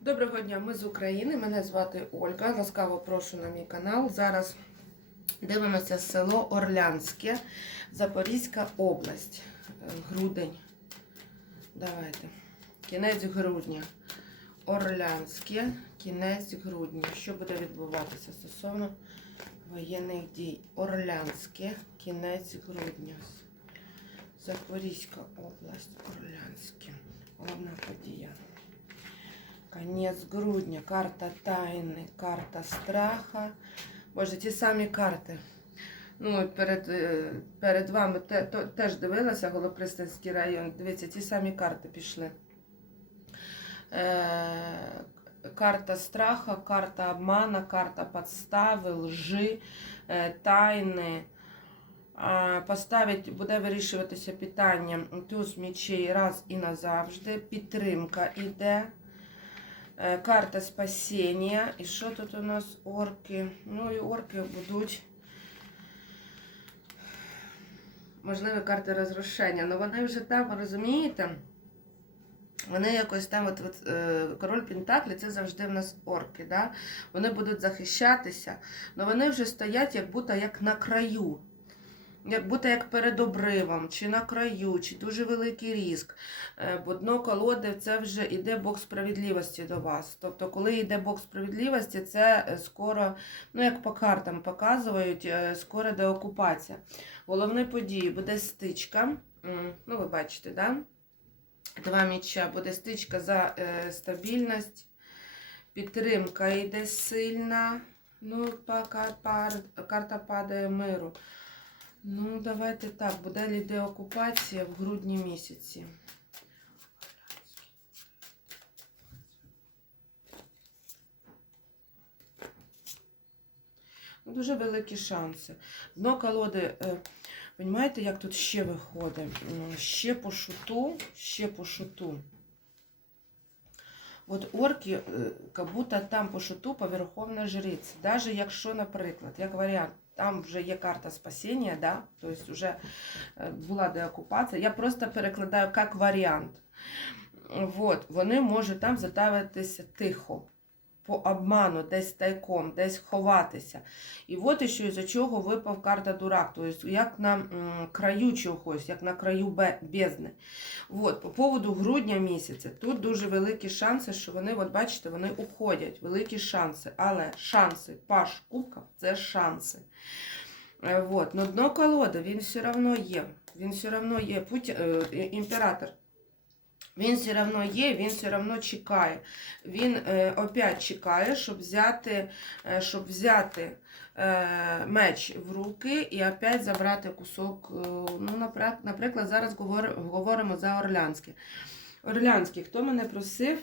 Доброго дня, ми з України. Мене звати Ольга. Ласкаво прошу на мій канал. Зараз дивимося село Орлянське, Запорізька область. Грудень. Давайте. Кінець грудня. Орлянське, кінець грудня. Що буде відбуватися стосовно воєнних дій? Орлянське, кінець грудня. Запорізька область, Орлянське. Головна подія. Конець грудня, карта тайни, карта страха. Боже, ті самі карти. Ну, перед, е, перед вами те, то, теж дивилася Голопристанський район. Дивіться, ті самі карти пішли. Е, карта страха, карта обмана, карта подстави, лжи, е, тайни. Поставить, буде вирішуватися питання туз мечей раз і назавжди. Підтримка іде. Е, Карта спасіння. І що тут у нас орки? Ну і орки будуть. Можливо, карти розрушення. Ну вони вже там, розумієте? Вони якось там, от, от е, король Пентаклі, це завжди в нас орки. Да? Вони будуть захищатися, але вони вже стоять як будто як на краю. Будто як перед обривом, чи на краю, чи дуже великий різк. Е, Бо дно колоди це вже йде Бог справедливості до вас. Тобто, коли йде Бог справедливості, це е, скоро, ну як по картам показують, е, скоро деокупація. Головні події буде стичка. Ну, ви бачите, да? Два міча буде стичка за стабільність. Підтримка йде сильна. Ну, карта падає миру. Ну, давайте так, буде ли деокупація в грудні місяці. Ну, Дуже великі шанси. Дно колоди, е, розумієте, як тут ще виходить? Ще по шуту, ще по шуту. От орки, е, як будто там по шуту по Верховна Жриця. Навіть якщо, наприклад, як варіант, там вже є карта спасіння, да? тобто вже е, була деокупація. Я просто перекладаю як варіант. От, вони можуть там затавитися тихо, по обману, десь тайком, десь ховатися. І от ще із-за чого випав карта дурак, тобто як на краю чогось, як на краю бе- бездни. От, по поводу грудня місяця, тут дуже великі шанси, що вони, от бачите, вони уходять, великі шанси. Але шанси, паш кубка це шанси. Е, Вот. Но дно колоди, він все одно є. Він все одно є. Путь, е, імператор. Він все одно є, він все одно чекає. Він е, опять чекає, щоб взяти, е, щоб взяти е, меч в руки і опять забрати кусок. е, ну, наприклад, зараз говори- говоримо за Орлянське. Орлянський, хто мене просив,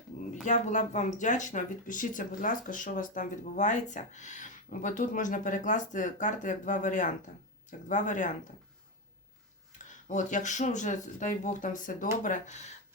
я була б вам вдячна. Відпишіться, будь ласка, що у вас там відбувається. Бо тут можна перекласти карти як два варіанти. Як два варіанти. От, якщо вже, дай Бог, там все добре,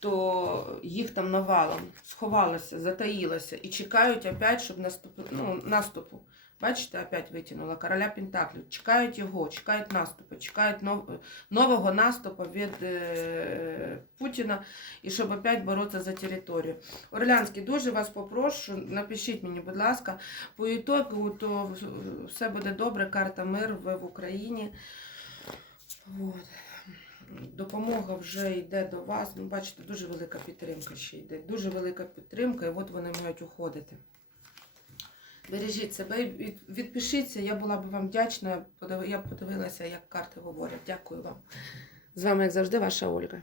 то їх там навалом сховалося, затаїлося і чекають опять, щоб наступи, ну, наступу. Бачите, опять витягнула короля Пентаклів. Чекають його, чекають наступу, чекають нов, нового наступу від е, Путіна і щоб опять боротися за територію. Орлянський, дуже вас попрошу, напишіть мені, будь ласка, по ітогу, то все буде добре, карта мир в, в Україні. От. Допомога вже йде до вас. Ну, бачите, дуже велика підтримка ще йде. Дуже велика підтримка, і от вони мають уходити. Бережіть себе відпишіться. Я була б вам вдячна. Я б подивилася, як карти говорять. Дякую вам. З вами, як завжди, ваша Ольга.